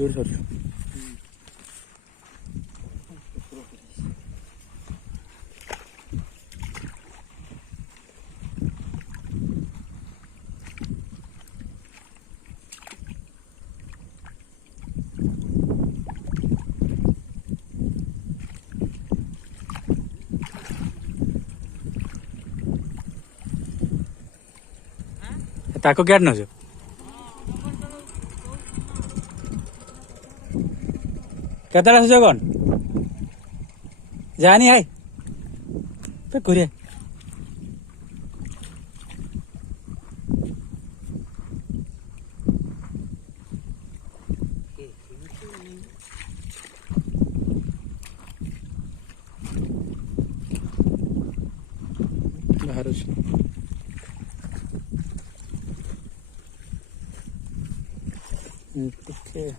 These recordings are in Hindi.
जोर छोड़ ताको क्या न केतला आस कौन जानी है पे कुरिया बाहर Okay.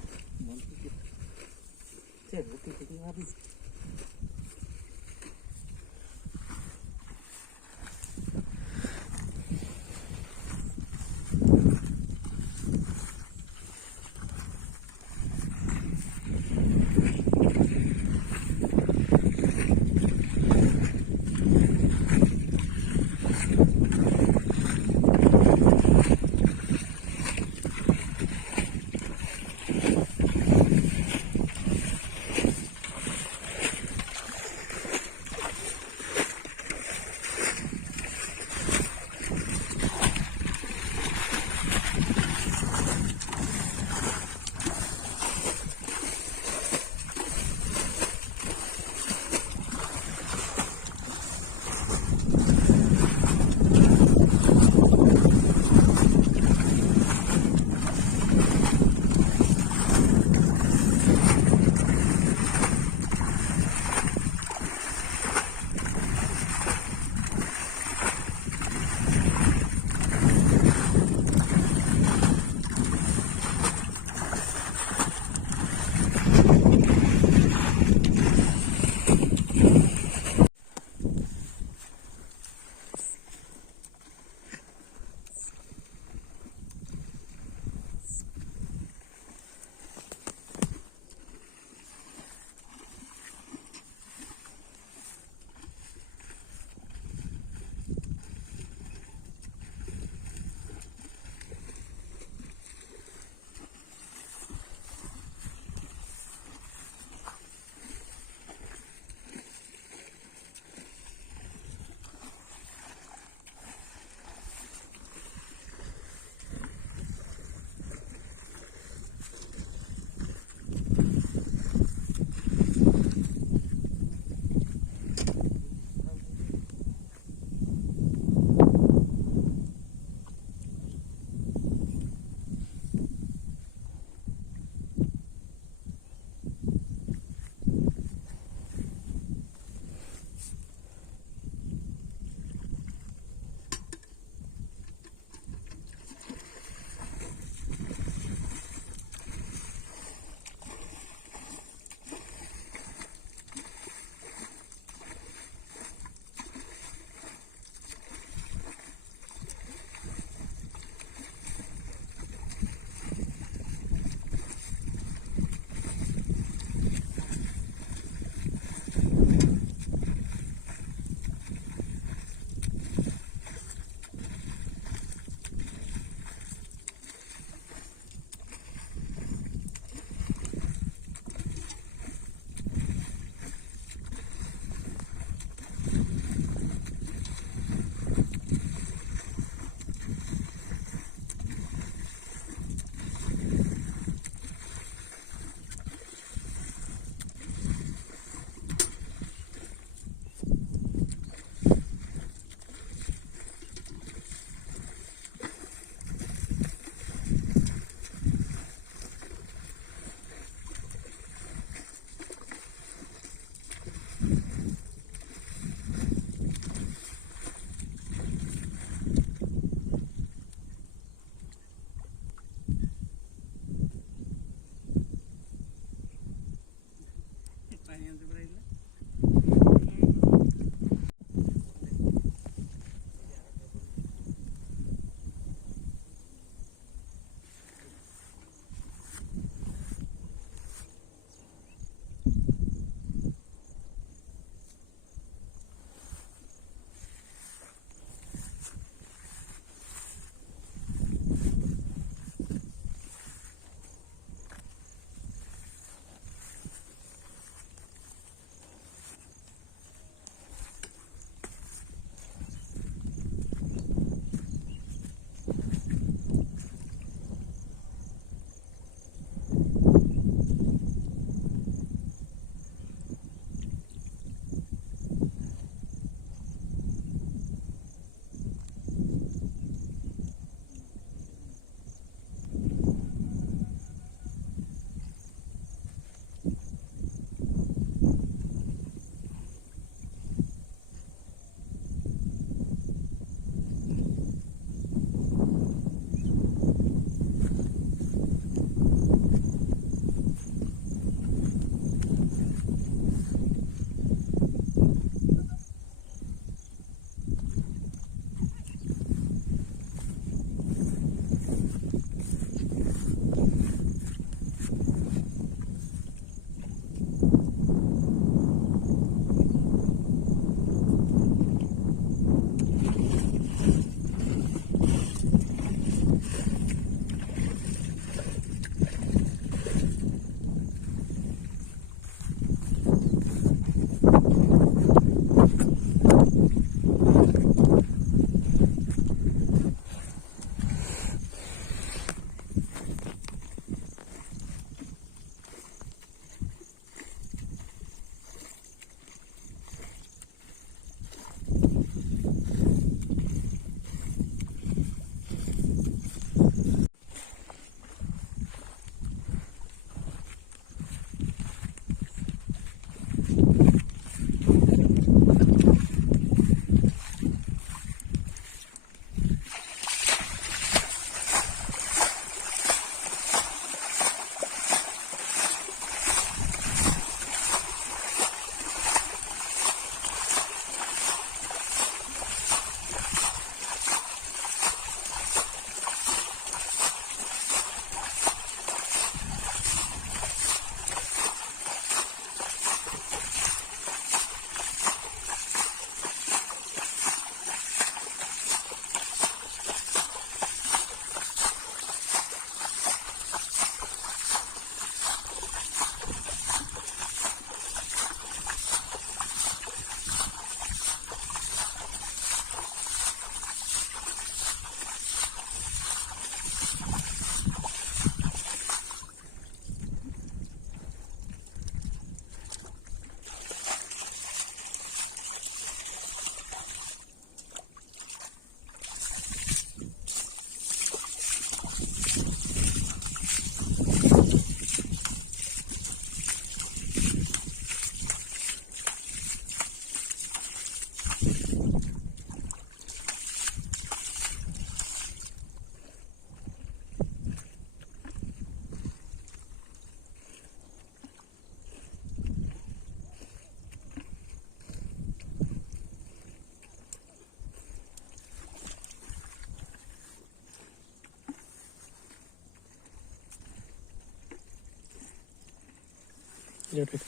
Electric.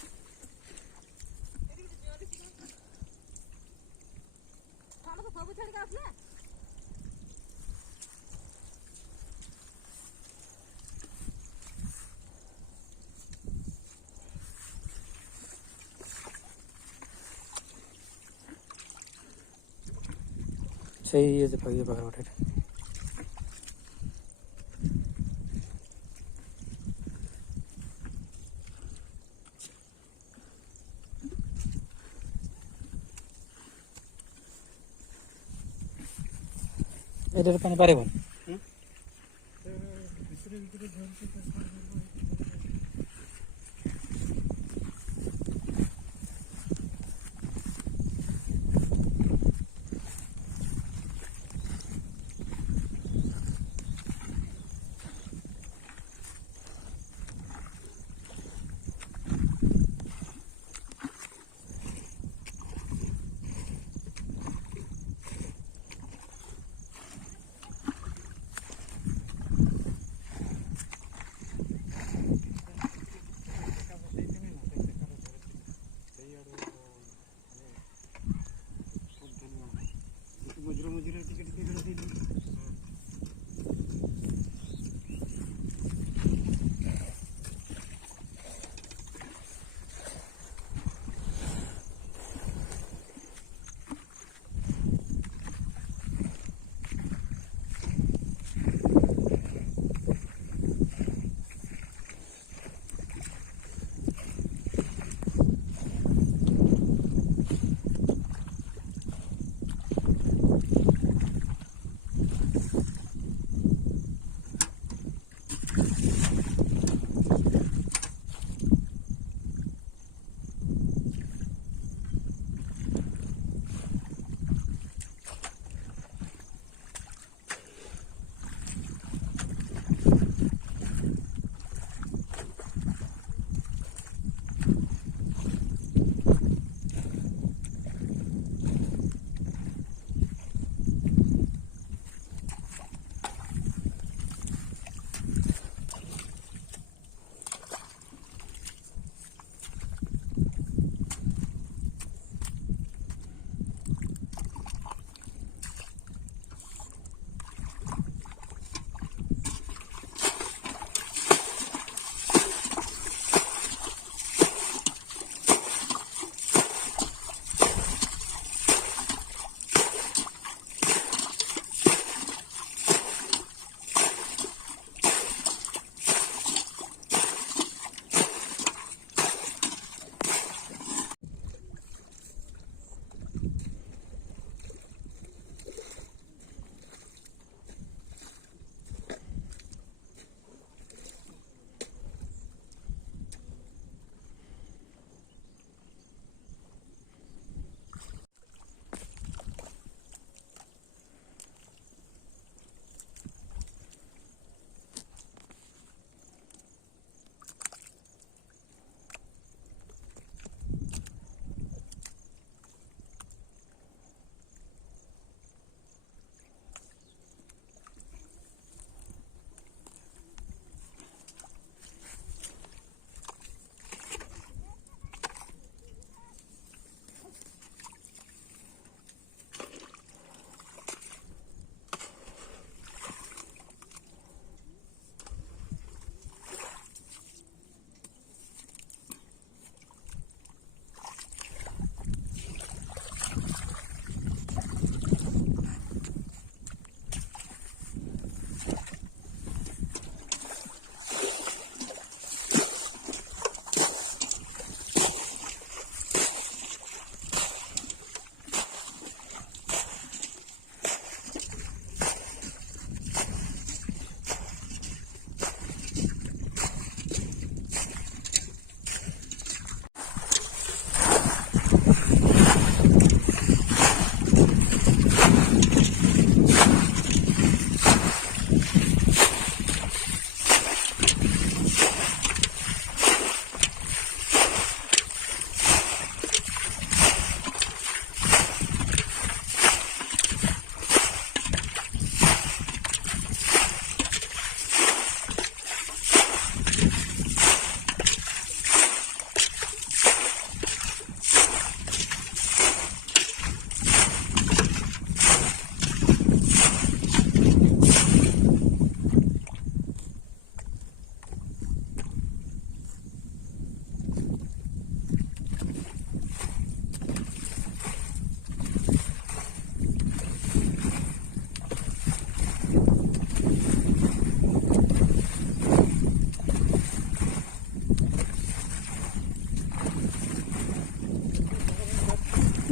सही है ये पकड़ उठे এটার পানি পারে বল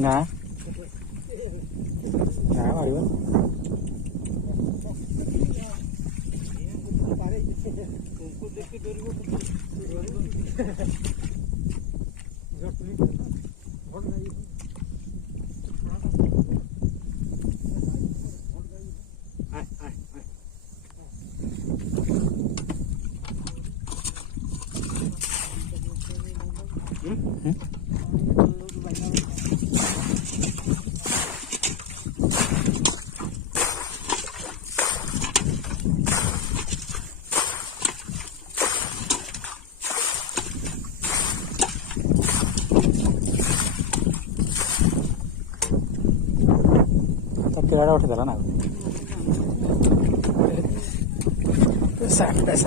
ନା ନା ମାରିବ किराड़ा उठेदेला ना साठ बस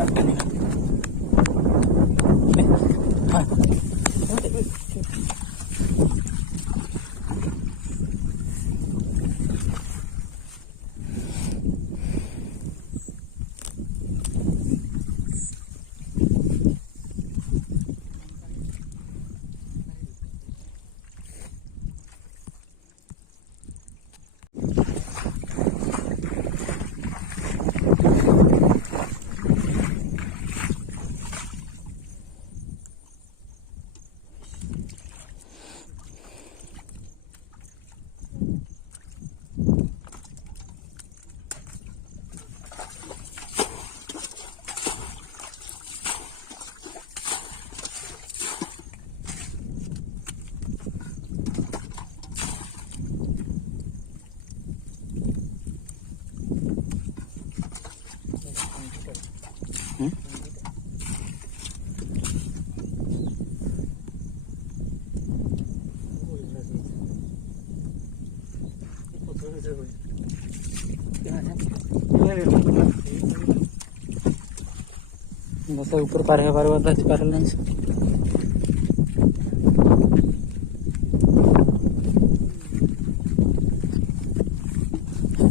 ऊपर पार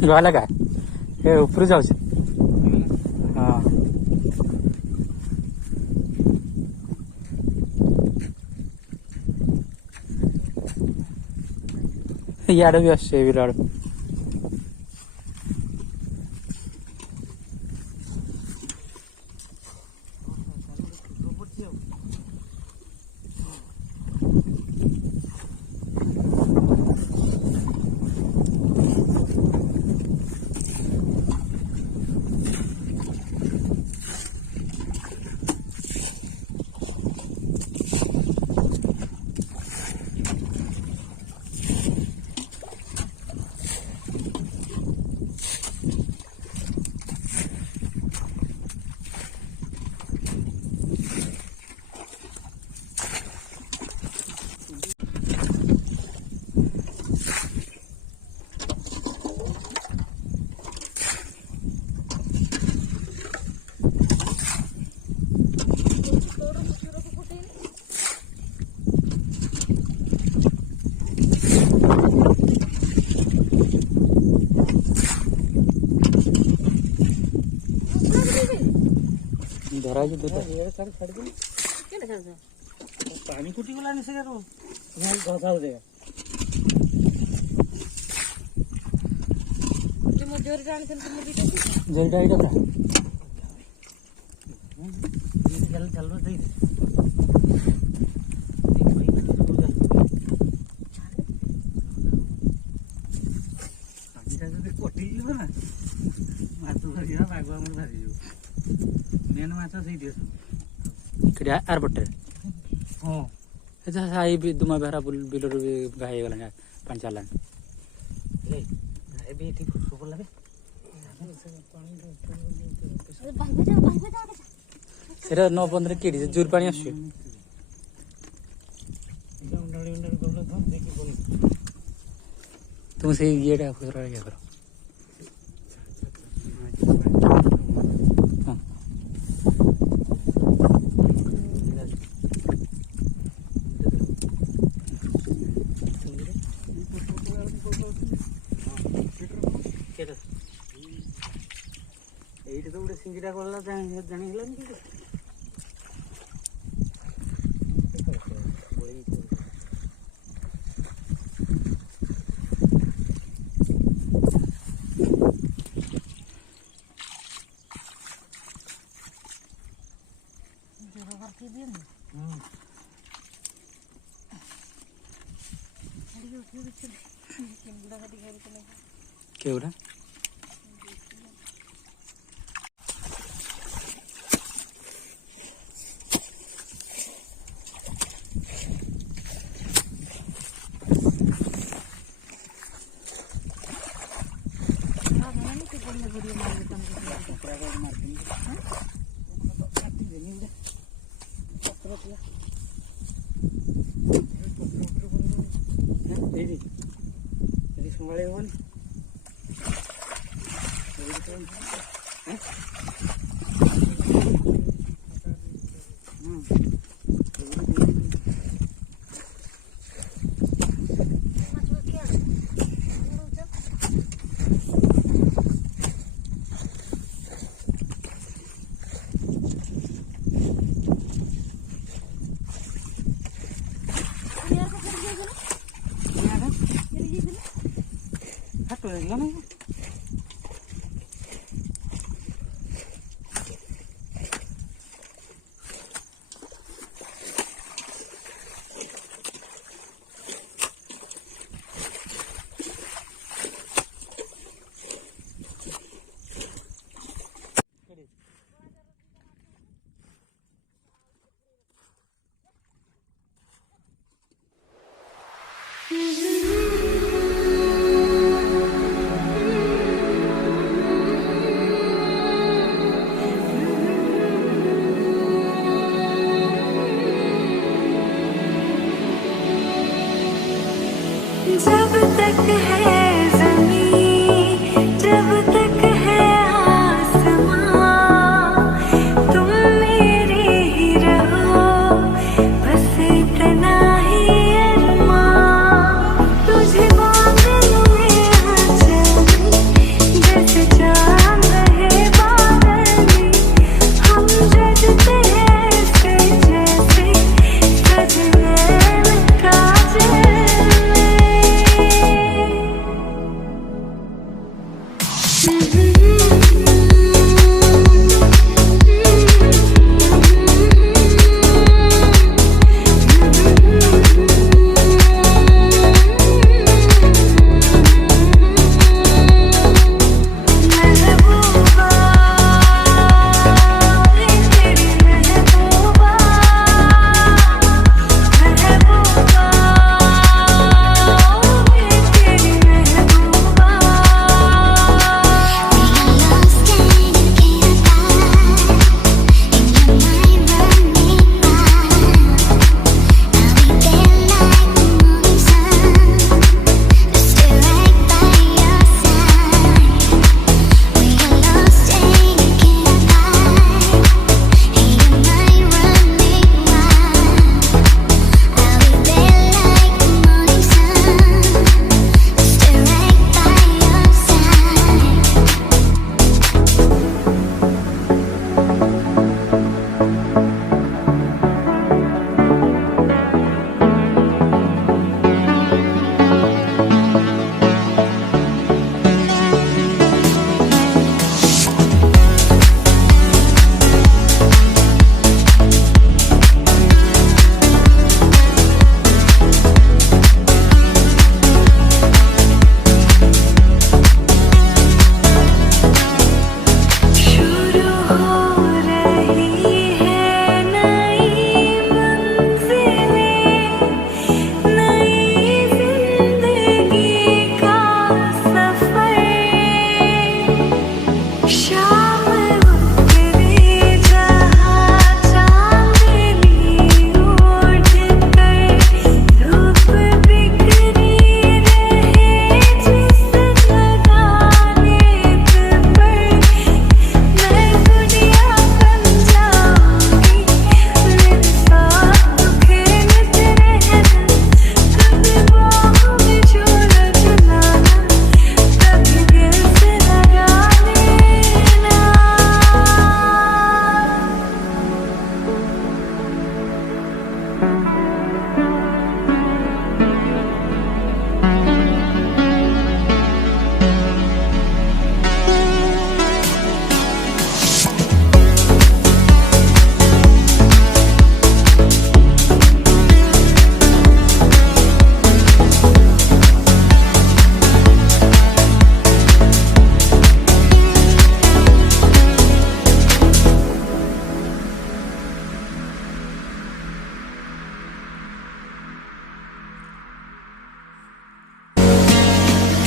गला का ऊपर जाऊ हाँ इे भी आस बिल धरा पानी फुटी गला आर बटे हाँ साई भी दुमा बेहरा बिल गाई गला पानी चाल सेटा 9-15 कि जोर पानी आस तुम से ये क्या करो এইটা তো উড়ে সিঙ্গিটা করলা জানি হলাম কি केवड़ा संभाले हो जब तक है ज़मीं, जब तक है आसमां, तुम मेरे ही रहो, बस इतना ही अरमां। तुझे बांध लूं मैं आंचल में, जैसे चांद है बादल में। हम जगते हैं ऐसे जैसे सजने में काजल में।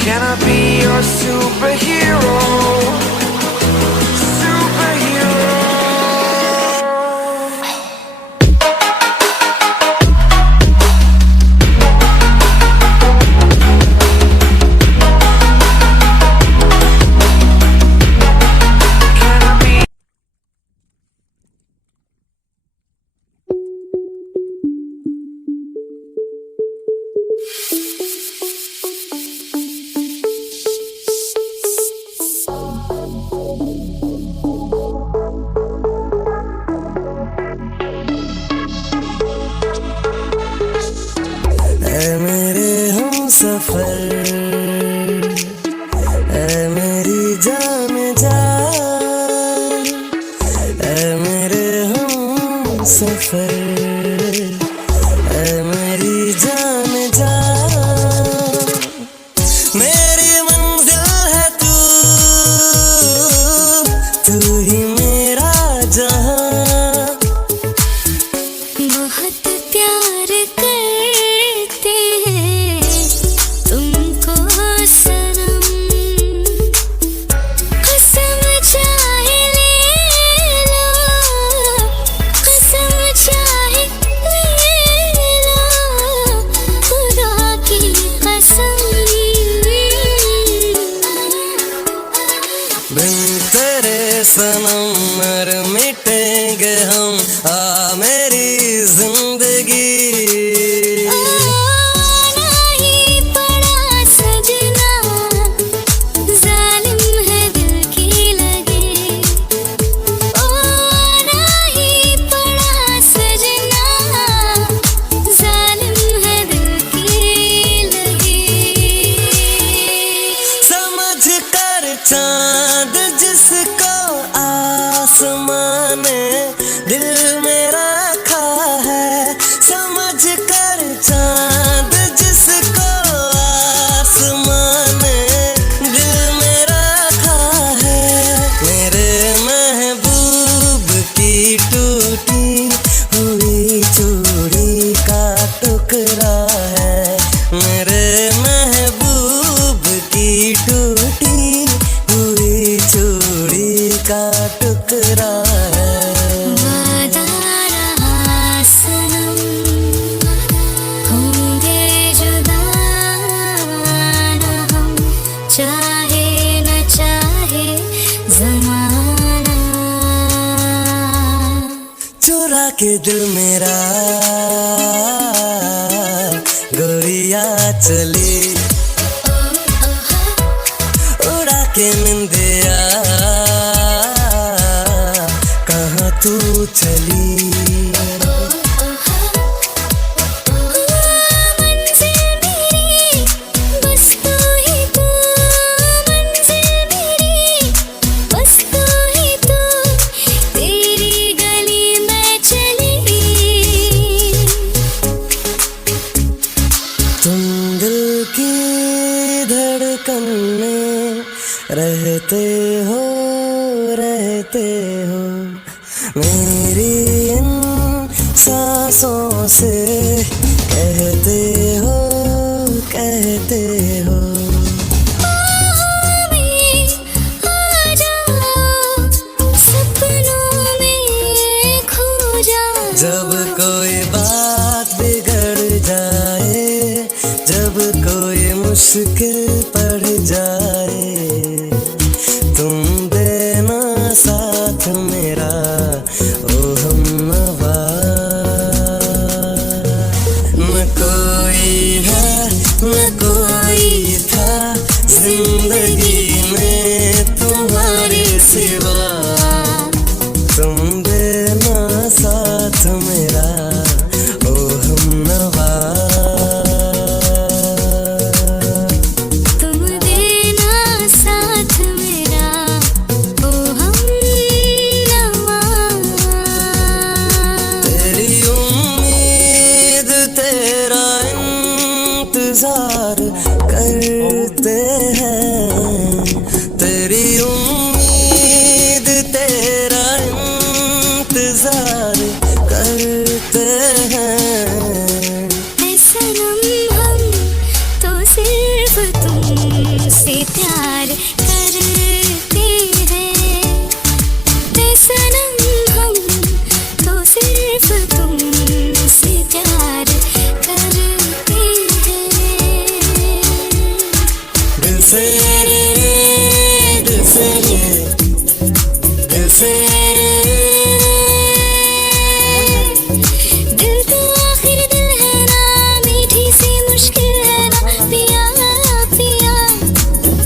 Can I be your superhero? Superhero. Can I be? ऐ मेरे हमसफर, ऐ मेरी जान जा, ऐ मेरे हमसफर, ऐ मेरी जान जा। मेरी मंजिल है तू, तू ही मेरा जहां। बहुत प्यार करते हैं तुमको सनम, कसम चाहे ले लो, कसम चाहे ले लो, खुदा की कसम। बिन तेरे सनम मर मिटेंगे हम, आ मेरी जिंदगी। आना ही पड़ा सजना, जालिम है दिल की लगी। आना ही पड़ा सजना, जालिम है दिल की लगी। समझ कर चांद जिसको आसमान ने दिल में रखा है, समझ कर चांद जिसको आसमान ने दिल में रखा है। मेरे महबूब की टूटी हुई चूड़ी का टुकड़ा है, मेरे महबूब की टूटी हुई चूड़ी का टुकड़ा है। वादा रहा सनम, होंगे जुदा न हम, चाहे न चाहे ज़माना। चुरा के दिल मेरा गोरिया चली, उड़ा के निंदिया कहाँ तू चली। मंजिल मेरी बस तू ही तू, मंजिल मेरी बस तू ही तू, तेरी गली में चली। तुम दिल की धड़कन में रहते हो, रहते हो, मेरी इन सांसों से कहते हो, कहते हो। बाहों में आ जाओ, सपनों में खो जाओ। जब कोई बात बिगड़ जाए, जब कोई मुश्किल पड़ जाए, तुम देना साथ मेरा ओ हमनवा। न कोई है न कोई था जिंदगी में तुम्हारे सिवा, तुम देना साथ मेरा ओ हमनवा। तुम देना तुमसे प्यार करते हैं ते सनम हम तो सिर्फ तुमसे प्यार करते हैं दिल से दिल से दिल से दिल तो आखिर दिल है ना मीठी सी मुश्किल है ना पिया पिया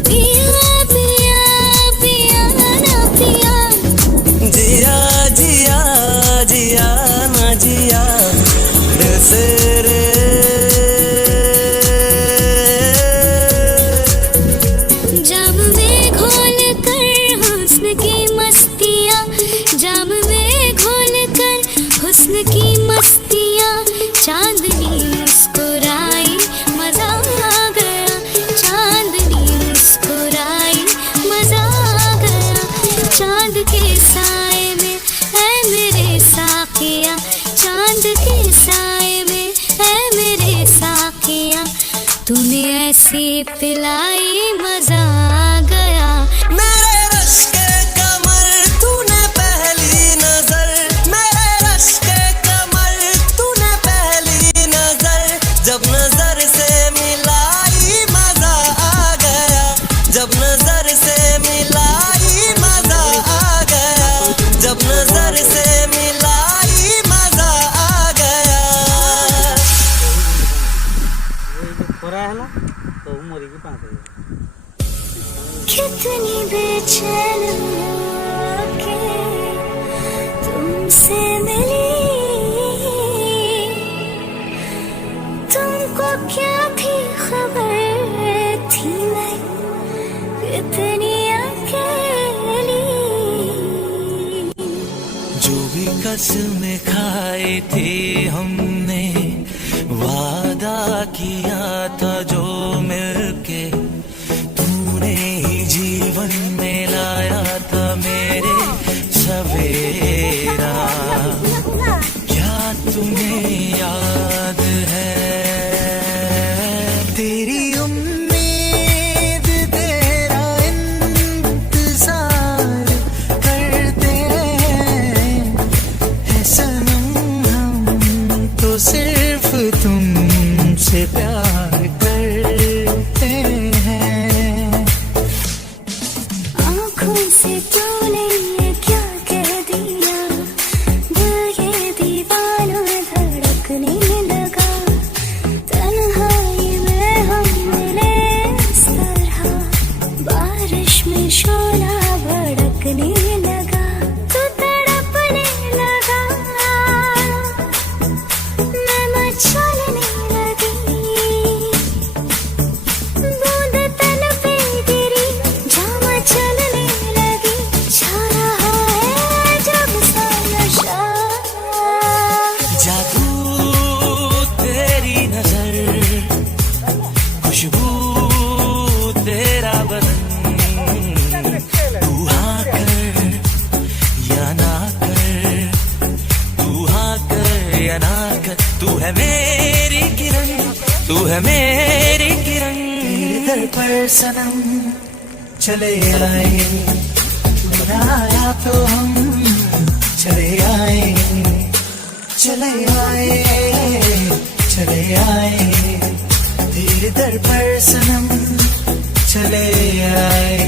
पिया पिया पिया ना पिया जिया जिया जिया ना जिया दिल से रे जाम में घोल कर हुस्न की मस्तियाँ जाम में घोल कर हुस्न की मस्तियाँ चांदनी मुस्कुराई मजा आ गया चांदनी मुस्कुराई मजा आ गया चांद के साए में है मेरे साकिया चांद के साए में है मेरे साकिया तूने ऐसी पिलाई मजा आ गया मेरे रश के कमर तूने पहली नजर मेरे रश के कमर तूने पहली नजर जब नजर से मिलाई मजा आ गया जब नजर से मिलाई मजा आ गया जब नजर से मिलाई मजा आ गया ଖରା ହେଲା ସବୁ ମରିକି ପାଞ୍ଚ कितनी बेचैन के तुमसे मिली तुमको क्या थी खबर थी मैं कितनी अकेली जो भी कसमें खाई थी हमने वादा किया था जो मिलके तूने ही जीवन में लाया था मेरे सवेरा क्या तुम्हें याद है तेरी उम्मीद तेरा इंतजार करते हैं सनम हम तो सिर्फ तुमसे प्यार करते हैं आँखों से तूने ये क्या कह दिया दिल ये दीवाना धड़कने लगा तन्हाई में हम मिले इस तरह बारिश में शोला भड़कने लगा तू तड़पने लगा मैं मचलने लगी बूंद तन पे गिरी जामा चलने लगी छा रहा है जब सा नशा जादू तेरी नजर खुशबू तेरा बदन तू हाँ कर या ना कर तू हाँ कर या ना कर तू है मेरी किरण तू है मेरी किरण तेरे दर पर सनम चले आए तू ना आया तो हम चले आए चले आए चले आए तेरे दर पर सनम चले आए